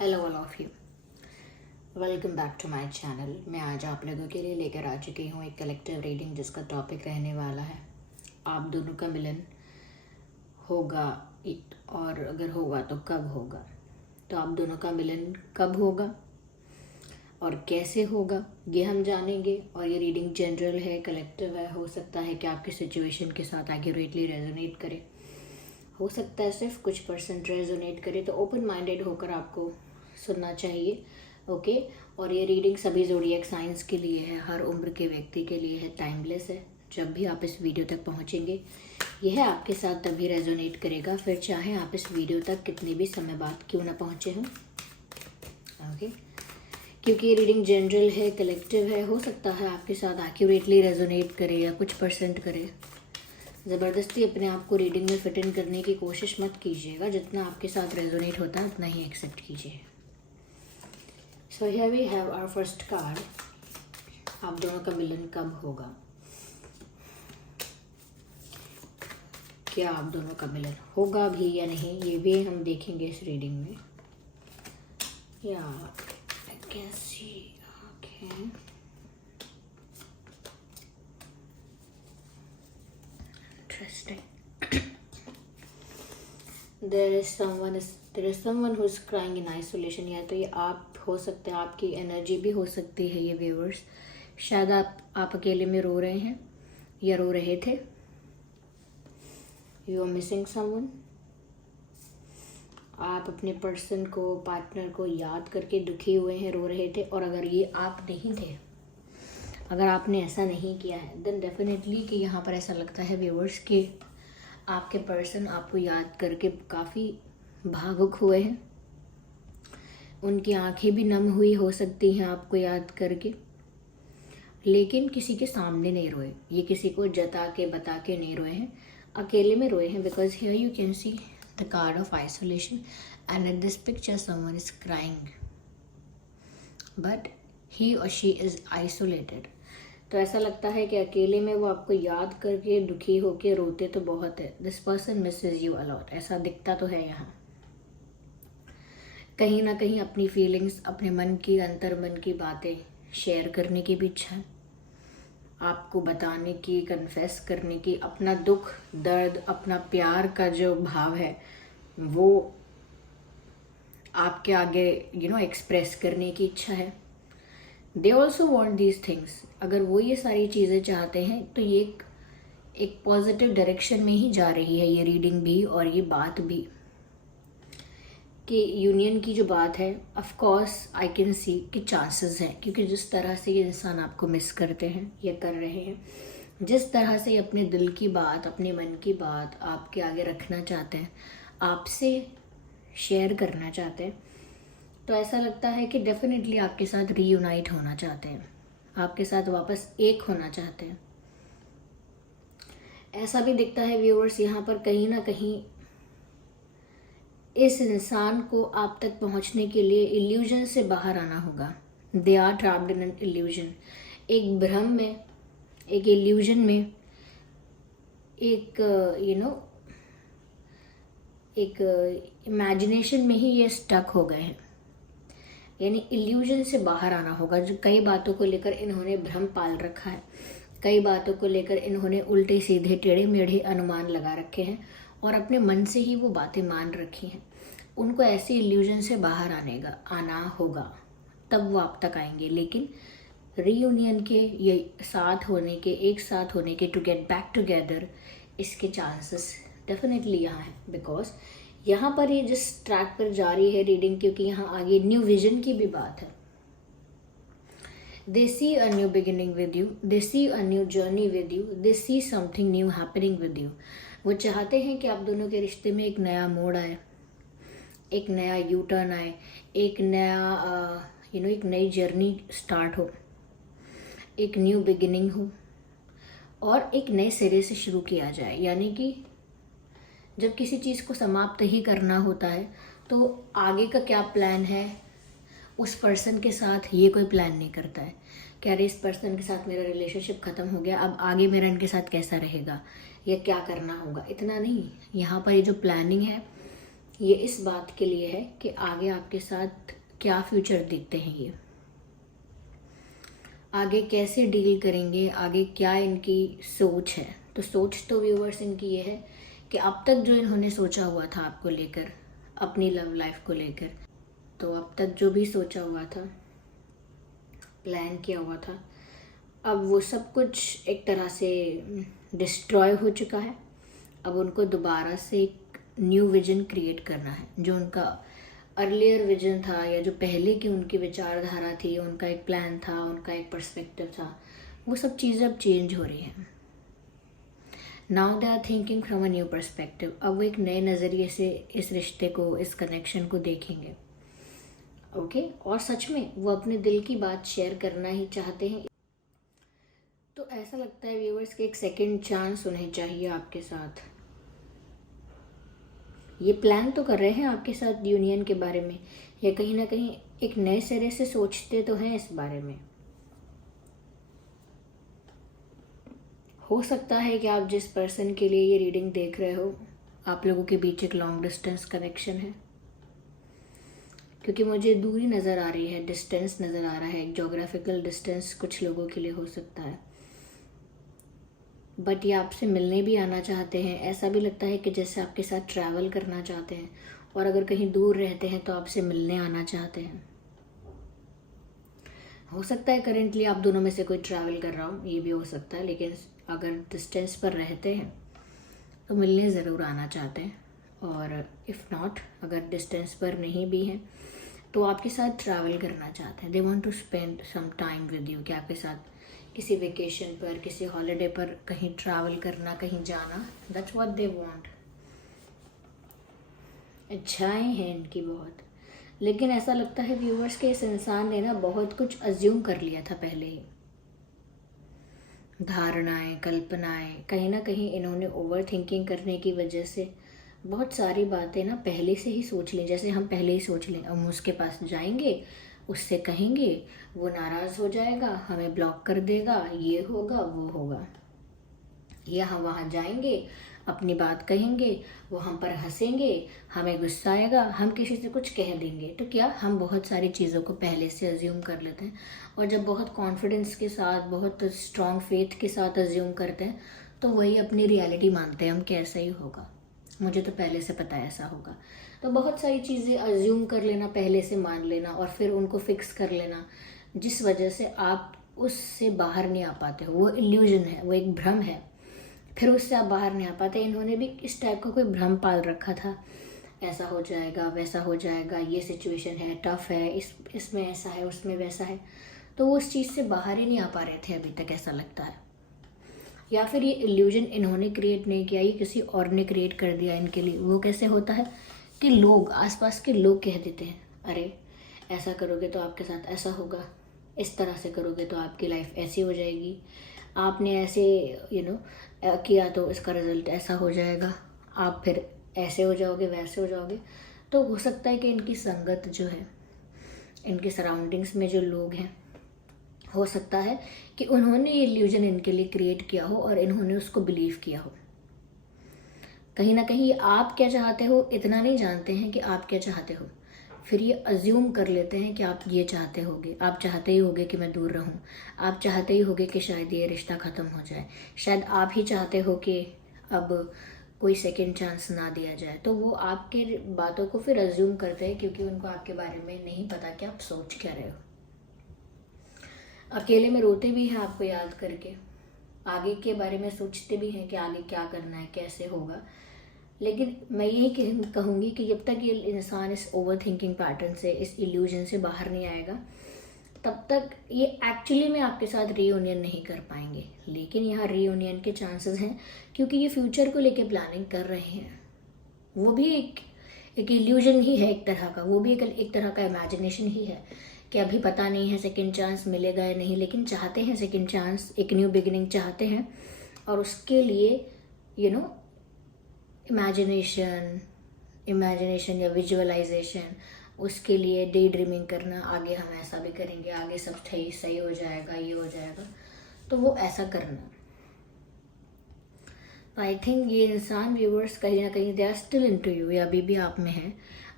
Hello all of you, welcome back to my channel. मैं आज आप लोगों के लिए लेकर आ चुकी हूँ एक कलेक्टिव रीडिंग जिसका टॉपिक रहने वाला है आप दोनों का मिलन होगा, और अगर होगा तो कब होगा। तो आप दोनों का मिलन कब होगा और कैसे होगा ये हम जानेंगे। और ये रीडिंग जनरल है, कलेक्टिव है। हो सकता है कि आपकी सिचुएशन के साथ एक्यूरेटली रेजोनेट करे, हो सकता है सिर्फ कुछ परसेंट रेजोनेट करे। तो ओपन माइंडेड होकर आपको सुनना चाहिए, ओके। और ये रीडिंग सभी ज़ोडिएक साइंस के लिए है, हर उम्र के व्यक्ति के लिए है, टाइमलेस है। जब भी आप इस वीडियो तक पहुंचेंगे यह आपके साथ तभी रेजोनेट करेगा, फिर चाहे आप इस वीडियो तक कितने भी समय बाद क्यों ना पहुंचे हों, ओके। क्योंकि ये रीडिंग जनरल है, कलेक्टिव है। हो सकता है आपके साथ एक्यूरेटली रेजोनेट करे या कुछ परसेंट करे। ज़बरदस्ती अपने आप को रीडिंग में फिट इन करने की कोशिश मत कीजिएगा, जितना आपके साथ रेजोनेट होता है उतना ही एक्सेप्ट कीजिए। So here we have our first card, आप दोनों का मिलन कब होगा। क्या आप दोनों का मिलन होगा भी या नहीं, ये भी हम देखेंगे इस रीडिंग में। या I can see, okay, interesting. there is someone who is crying in isolation। या तो ये आप हो सकते हैं, आपकी एनर्जी भी हो सकती है ये व्यूअर्स। शायद आप अकेले में रो रहे हैं या रो रहे थे। You are missing someone. आप अपने पर्सन को, पार्टनर को याद करके दुखी हुए हैं, रो रहे थे। और अगर ये आप नहीं थे, अगर आपने ऐसा नहीं किया है, देन डेफिनेटली कि यहाँ पर ऐसा लगता है व्यूअर्स कि आपके पर्सन आपको याद करके काफ़ी भावुक हुए हैं। उनकी आंखें भी नम हुई हो सकती हैं आपको याद करके, लेकिन किसी के सामने नहीं रोए। ये किसी को जता के बता के नहीं रोए हैं, अकेले में रोए हैं। Because here you can see the card of isolation and in this picture someone is crying but he और शी इज आइसोलेटेड। तो ऐसा लगता है कि अकेले में वो आपको याद करके दुखी होके रोते तो बहुत है। This person misses you a lot, ऐसा दिखता तो है यहाँ। कहीं ना कहीं अपनी फीलिंग्स, अपने मन की, अंतर मन की बातें शेयर करने की भी इच्छा है, आपको बताने की, कन्फेस करने की, अपना दुख दर्द, अपना प्यार का जो भाव है वो आपके आगे एक्सप्रेस करने की इच्छा है। They also want these things. अगर वो ये सारी चीज़ें चाहते हैं तो ये एक पॉजिटिव डायरेक्शन में ही जा रही है ये रीडिंग भी, और ये बात भी कि यूनियन की जो बात है, of course I can see कि चांसेस हैं। क्योंकि जिस तरह से ये इंसान आपको मिस करते हैं या कर रहे हैं, जिस तरह से अपने दिल की बात, अपने मन की बात आपके आगे रखना चाहते हैं, आपसे शेयर करना चाहते हैं, तो ऐसा लगता है कि डेफिनेटली आपके साथ रीयूनाइट होना चाहते हैं, आपके साथ वापस एक होना चाहते हैं। ऐसा भी दिखता है व्यूअर्स यहाँ पर, कहीं ना कहीं इस इंसान को आप तक पहुँचने के लिए इल्यूजन से बाहर आना होगा। They are trapped in an illusion, एक भ्रम में, एक इल्यूजन में, एक एक इमेजिनेशन में ही ये स्टक हो गए हैं। यानी इल्यूजन से बाहर आना होगा। जो कई बातों को लेकर इन्होंने भ्रम पाल रखा है, कई बातों को लेकर इन्होंने उल्टे सीधे टेढ़े मेढ़े अनुमान लगा रखे हैं और अपने मन से ही वो बातें मान रखी हैं। उनको ऐसे इल्यूजन से बाहर आना होगा, तब वो आप तक आएंगे। लेकिन रीयूनियन के, ये साथ होने के, एक साथ होने के, टू गेट बैक टुगेदर, इसके चांसेस डेफिनेटली यहाँ है। बिकॉज यहाँ पर ये जिस ट्रैक पर जा रही है रीडिंग, क्योंकि यहाँ आगे न्यू विजन की भी बात है। They see a new beginning with you, they see a new journey with you, they see something new happening with you. वो चाहते हैं कि आप दोनों के रिश्ते में एक नया मोड़ आए, एक नया यू टर्न आए, एक नया एक नई जर्नी स्टार्ट हो, एक न्यू बिगिनिंग हो और एक नए सिरे से शुरू किया जाए। यानी कि जब किसी चीज़ को समाप्त ही करना होता है तो आगे का क्या प्लान है उस पर्सन के साथ ये कोई प्लान नहीं करता है। क्या इस पर्सन के साथ मेरा रिलेशनशिप ख़त्म हो गया, अब आगे मेरा इनके साथ कैसा रहेगा या क्या करना होगा, इतना नहीं। यहाँ पर ये जो प्लानिंग है ये इस बात के लिए है कि आगे आपके साथ क्या फ्यूचर दिखते हैं, ये आगे कैसे डील करेंगे, आगे क्या इनकी सोच है। तो सोच तो व्यूवर्स इनकी ये है कि अब तक जो इन्होंने सोचा हुआ था आपको लेकर, अपनी लव लाइफ को लेकर, तो अब तक जो भी सोचा हुआ था, प्लान किया हुआ था, अब वो सब कुछ एक तरह से डिस्ट्रॉय हो चुका है। अब उनको दोबारा से एक न्यू विजन क्रिएट करना है। जो उनका अर्लियर विजन था या जो पहले की उनकी विचारधारा थी, उनका एक प्लान था, उनका एक पर्सपेक्टिव था, वो सब चीज़ें अब चेंज हो रही हैं। Now they are thinking from a new perspective. अब वो एक नए नज़रिए से इस रिश्ते को, इस कनेक्शन को देखेंगे। ओके और सच में वो अपने दिल की बात शेयर करना ही चाहते हैं। तो ऐसा लगता है व्यूअर्स कि एक सेकंड चांस उन्हें चाहिए आपके साथ। ये प्लान तो कर रहे हैं आपके साथ यूनियन के बारे में, या कहीं ना कहीं एक नए सिरे से सोचते तो हैं इस बारे में। हो सकता है कि आप जिस पर्सन के लिए ये रीडिंग देख रहे हो, आप लोगों के बीच एक लॉन्ग डिस्टेंस कनेक्शन है, क्योंकि मुझे दूरी नज़र आ रही है, डिस्टेंस नज़र आ रहा है। एक जोग्राफिकल डिस्टेंस कुछ लोगों के लिए हो सकता है, बट ये आपसे मिलने भी आना चाहते हैं। ऐसा भी लगता है कि जैसे आपके साथ ट्रैवल करना चाहते हैं, और अगर कहीं दूर रहते हैं तो आपसे मिलने आना चाहते हैं। हो सकता है करेंटली आप दोनों में से कोई ट्रैवल कर रहा हो, ये भी हो सकता है, लेकिन अगर डिस्टेंस पर रहते हैं तो मिलने ज़रूर आना चाहते हैं। और इफ़ नॉट, अगर डिस्टेंस पर नहीं भी हैं तो आपके साथ ट्रैवल करना चाहते हैं। They want to spend some time with you, कि आपके साथ किसी वेकेशन पर, किसी हॉलीडे पर कहीं ट्रैवल करना, कहीं जाना, दैट्स व्हाट दे वांट। इच्छाएं हैं इनकी बहुत, लेकिन ऐसा लगता है व्यूवर्स के इस इंसान ने ना बहुत कुछ अज्यूम कर लिया था पहले ही। धारणाएं, कल्पनाएं, कहीं ना कहीं इन्होंने ओवर थिंकिंग करने की वजह से बहुत सारी बातें ना पहले से ही सोच ली। जैसे हम पहले ही सोच लें, हम उसके पास जाएंगे, उससे कहेंगे, वो नाराज़ हो जाएगा, हमें ब्लॉक कर देगा, ये होगा वो होगा, या हम वहाँ जाएंगे, अपनी बात कहेंगे, वो हम पर हंसेंगे, हमें गुस्सा आएगा, हम किसी से कुछ कह देंगे। तो क्या हम बहुत सारी चीज़ों को पहले से अज्यूम कर लेते हैं, और जब बहुत कॉन्फिडेंस के साथ, बहुत स्ट्रॉन्ग फेथ के साथ अज्यूम करते हैं तो वही अपनी रियलिटी मानते हैं हम कि ऐसा ही होगा, मुझे तो पहले से पता है ऐसा होगा। तो बहुत सारी चीज़ें अज्यूम कर लेना, पहले से मान लेना और फिर उनको फिक्स कर लेना, जिस वजह से आप उससे बाहर नहीं आ पाते हो। वो इल्यूजन है, वो एक भ्रम है, फिर उससे आप बाहर नहीं आ पाते। इन्होंने भी इस टाइप का कोई भ्रम पाल रखा था, ऐसा हो जाएगा, वैसा हो जाएगा, ये सिचुएशन है, टफ है, इसमें ऐसा है, उसमें वैसा है। तो वो उस चीज़ से बाहर ही नहीं आ पा रहे थे अभी तक, ऐसा लगता है। या फिर ये इल्यूजन इन्होंने क्रिएट नहीं किया, ये किसी और ने क्रिएट कर दिया इनके लिए। वो कैसे होता है कि लोग, आसपास के लोग कह देते हैं, अरे ऐसा करोगे तो आपके साथ ऐसा होगा, इस तरह से करोगे तो आपकी लाइफ ऐसी हो जाएगी, आपने ऐसे किया तो इसका रिजल्ट ऐसा हो जाएगा, आप फिर ऐसे हो जाओगे, वैसे हो जाओगे। तो हो सकता है कि इनकी संगत जो है, इनके सराउंडिंग्स में जो लोग हैं, हो सकता है कि उन्होंने ये इल्यूजन इनके लिए क्रिएट किया हो और इन्होंने उसको बिलीव किया हो। कहीं ना कहीं आप क्या चाहते हो इतना नहीं जानते हैं कि आप क्या चाहते हो, फिर ये अज्यूम कर लेते हैं कि आप ये चाहते होगे, आप चाहते ही होगे कि मैं दूर रहूं, आप चाहते ही होगे कि शायद ये रिश्ता ख़त्म हो जाए, शायद आप ही चाहते हो कि अब कोई सेकंड चांस ना दिया जाए। तो वो आपके बातों को फिर अज्यूम करते हैं, क्योंकि उनको आपके बारे में नहीं पता कि आप सोच क्या रहे हो। अकेले में रोते भी हैं आपको याद करके, आगे के बारे में सोचते भी हैं कि आगे क्या करना है, कैसे होगा। लेकिन मैं यही कहूँगी कि जब तक ये इंसान इस ओवर थिंकिंग पैटर्न से, इस इल्यूजन से बाहर नहीं आएगा, तब तक ये एक्चुअली में आपके साथ रीयूनियन नहीं कर पाएंगे। लेकिन यहाँ रीयूनियन के चांसेस हैं, क्योंकि ये फ्यूचर को लेके प्लानिंग कर रहे हैं। वो भी एक इल्यूजन ही है एक तरह का, वो भी एक तरह का इमेजिनेशन ही है कि अभी पता नहीं है सेकंड चांस मिलेगा या नहीं, लेकिन चाहते हैं सेकंड चांस, एक न्यू बिगिनिंग चाहते हैं। और उसके लिए इमेजिनेशन या विजुअलाइजेशन, उसके लिए डे ड्रीमिंग करना, आगे हम ऐसा भी करेंगे, आगे सब सही हो जाएगा, ये हो जाएगा, तो वो ऐसा करना। आई थिंक ये इंसान व्यूवर्स कहीं ना कहीं they are still into you, या अभी भी आप में हैं।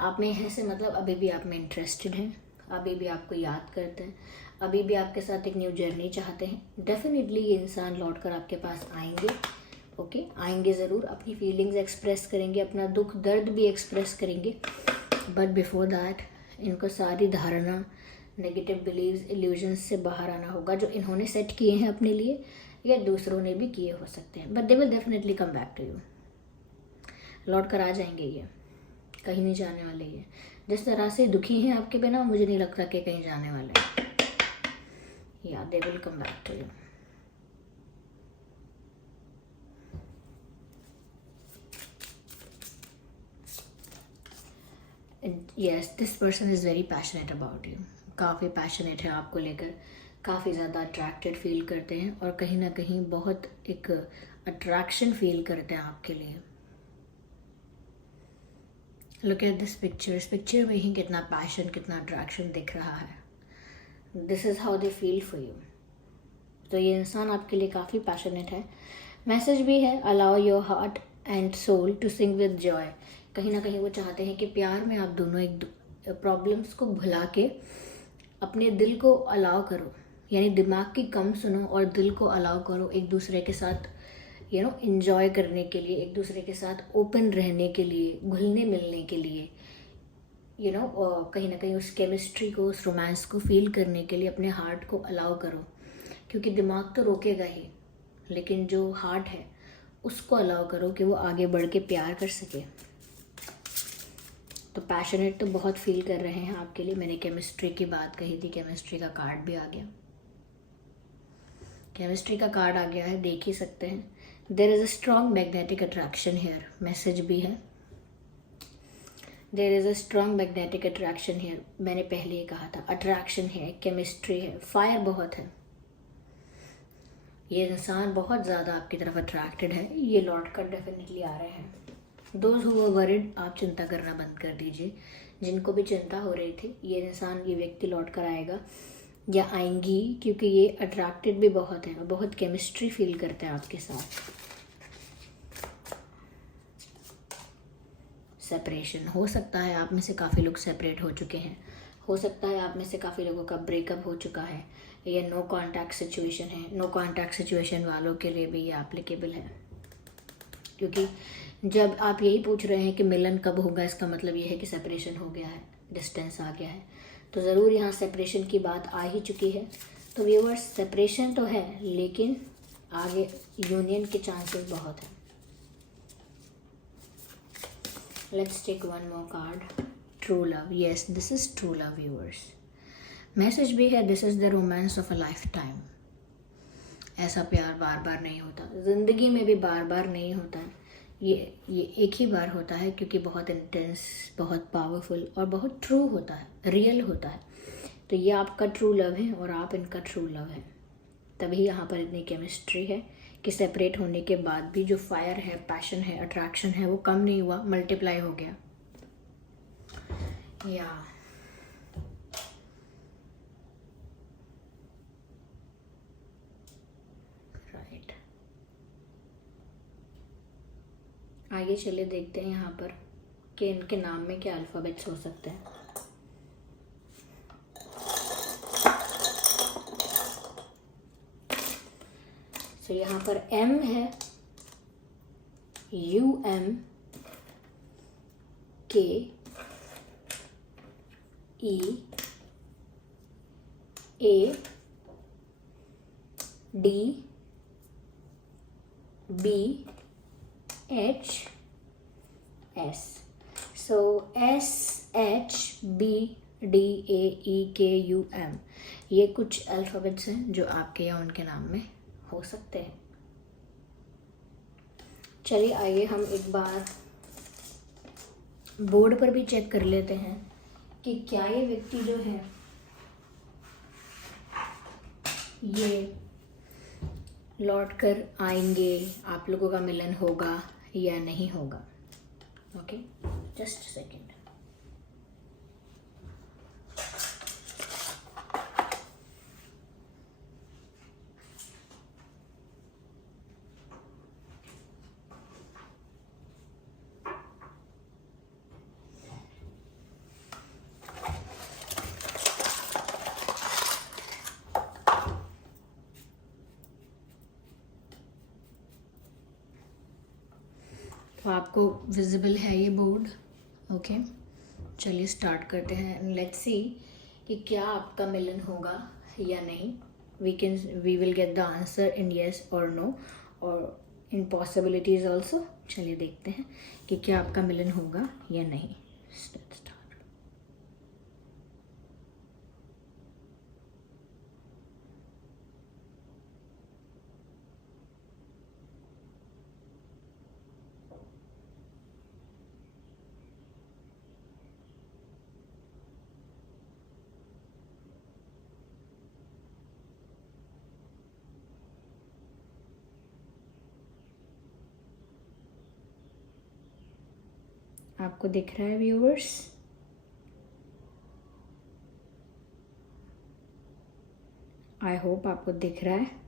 आप में हैं से मतलब अभी भी आप में इंटरेस्टेड हैं, अभी भी आपको याद करते हैं, अभी भी आपके साथ एक न्यू जर्नी चाहते हैं। डेफिनेटली ये इंसान लौट कर आपके पास आएंगे। ओके, आएंगे ज़रूर, अपनी फीलिंग्स एक्सप्रेस करेंगे, अपना दुख दर्द भी एक्सप्रेस करेंगे। बट बिफोर दैट इनको सारी धारणा, नेगेटिव बिलीव्स, इल्यूजन्स से बाहर आना होगा जो इन्होंने सेट किए हैं अपने लिए, या दूसरों ने भी किए हो सकते हैं। But they will definitely come back to you. लौट कर आ जाएंगे, ये कहीं नहीं जाने वाले। ये जिस तरह से दुखी हैं आपके बिना, मुझे नहीं लगता कि कहीं जाने वाले हैं। या they will come back to you. Yes, this person is very passionate about you. काफ़ी पैशनेट है आपको लेकर, काफ़ी ज़्यादा अट्रैक्टेड फील करते हैं और कहीं ना कहीं बहुत एक अट्रैक्शन फील करते हैं आपके लिए। लुक एट दिस पिक्चर, इस पिक्चर में ही कितना पैशन, कितना अट्रैक्शन दिख रहा है। This is how they feel for you. तो ये इंसान आपके लिए काफ़ी पैशनेट है। मैसेज भी है, allow your heart and soul to sing with joy. कहीं ना कहीं वो चाहते हैं कि प्यार में आप दोनों एक प्रॉब्लम्स को भुला के अपने दिल को अलाउ करो, यानी दिमाग की कम सुनो और दिल को अलाउ करो एक दूसरे के साथ एंजॉय करने के लिए, एक दूसरे के साथ ओपन रहने के लिए, घुलने मिलने के लिए, कहीं ना कहीं उस केमिस्ट्री को, उस रोमांस को फील करने के लिए अपने हार्ट को अलाउ करो। क्योंकि दिमाग तो रोकेगा ही, लेकिन जो हार्ट है उसको अलाउ करो कि वो आगे बढ़ के प्यार कर सके। तो पैशनेट तो बहुत फील कर रहे हैं आपके लिए। मैंने केमिस्ट्री की बात कही थी, केमिस्ट्री का कार्ड भी आ गया, केमिस्ट्री का कार्ड आ गया है, देख ही सकते हैं। There is a strong magnetic attraction here, message भी है। There is a strong magnetic attraction here, मैंने पहले ही कहा था, अट्रैक्शन है, केमिस्ट्री है, फायर बहुत है। ये इंसान बहुत ज़्यादा आपकी तरफ अट्रैक्टेड है, ये लौट कर डेफिनेटली आ रहे हैं। दोज हु वर वरिड, आप चिंता करना बंद कर दीजिए। जिनको भी चिंता हो रही थी, ये इंसान, ये व्यक्ति लौट कर आएगा या आएंगी, क्योंकि ये अट्रैक्टेड भी बहुत है और बहुत केमिस्ट्री फील करते हैं आपके साथ। सेपरेशन हो सकता है, आप में से काफ़ी लोग सेपरेट हो चुके हैं, हो सकता है आप में से काफ़ी लोगों का ब्रेकअप हो चुका है, ये नो कांटेक्ट सिचुएशन है। नो कांटेक्ट सिचुएशन वालों के लिए भी ये एप्लीकेबल है, क्योंकि जब आप यही पूछ रहे हैं कि मिलन कब होगा, इसका मतलब ये है कि सेपरेशन हो गया है, डिस्टेंस आ गया है। तो ज़रूर यहाँ सेपरेशन की बात आ ही चुकी है। तो व्यूअर्स, सेपरेशन तो है, लेकिन आगे यूनियन के चांसेस बहुत हैं। Let's take one more card, true love. Yes, this is true love viewers. Message भी है, this is the romance of a lifetime. ऐसा प्यार बार बार नहीं होता, ज़िंदगी में भी बार बार नहीं होता है। ये एक ही बार होता है, क्योंकि बहुत इंटेंस, बहुत पावरफुल और बहुत ट्रू होता है, रियल होता है। तो ये आपका ट्रू लव है और आप इनका ट्रू लव है। तभी यहाँ पर इतनी केमिस्ट्री है कि सेपरेट होने के बाद भी जो फायर है, पैशन है, अट्रैक्शन है, वो कम नहीं हुआ, मल्टीप्लाई हो गया। या राइट, आगे चलिए देखते हैं यहाँ पर कि इनके नाम में क्या अल्फ़ाबेट्स हो सकते हैं। तो यहाँ पर M है, UM, K, E, A, D, B, H, S. So S, H, B, D, A, E, K, U, M, ये कुछ अल्फ़ाबेट्स हैं जो आपके या उनके नाम में हो सकते हैं। चलिए आइए हम एक बार बोर्ड पर भी चेक कर लेते हैं कि क्या ये व्यक्ति जो है ये लौट कर आएंगे, आप लोगों का मिलन होगा या नहीं होगा। Okay, just second. तो आपको विजिबल है ये बोर्ड? ओके, चलिए स्टार्ट करते हैं। लेट्स सी कि क्या आपका मिलन होगा या नहीं। We will get the answer in yes और नो और इन पॉसिबिलिटीज ऑल्सो। चलिए देखते हैं कि क्या आपका मिलन होगा या नहीं। स्टार्ट। आपको दिख रहा है व्यूअर्स? आई होप आपको दिख रहा है।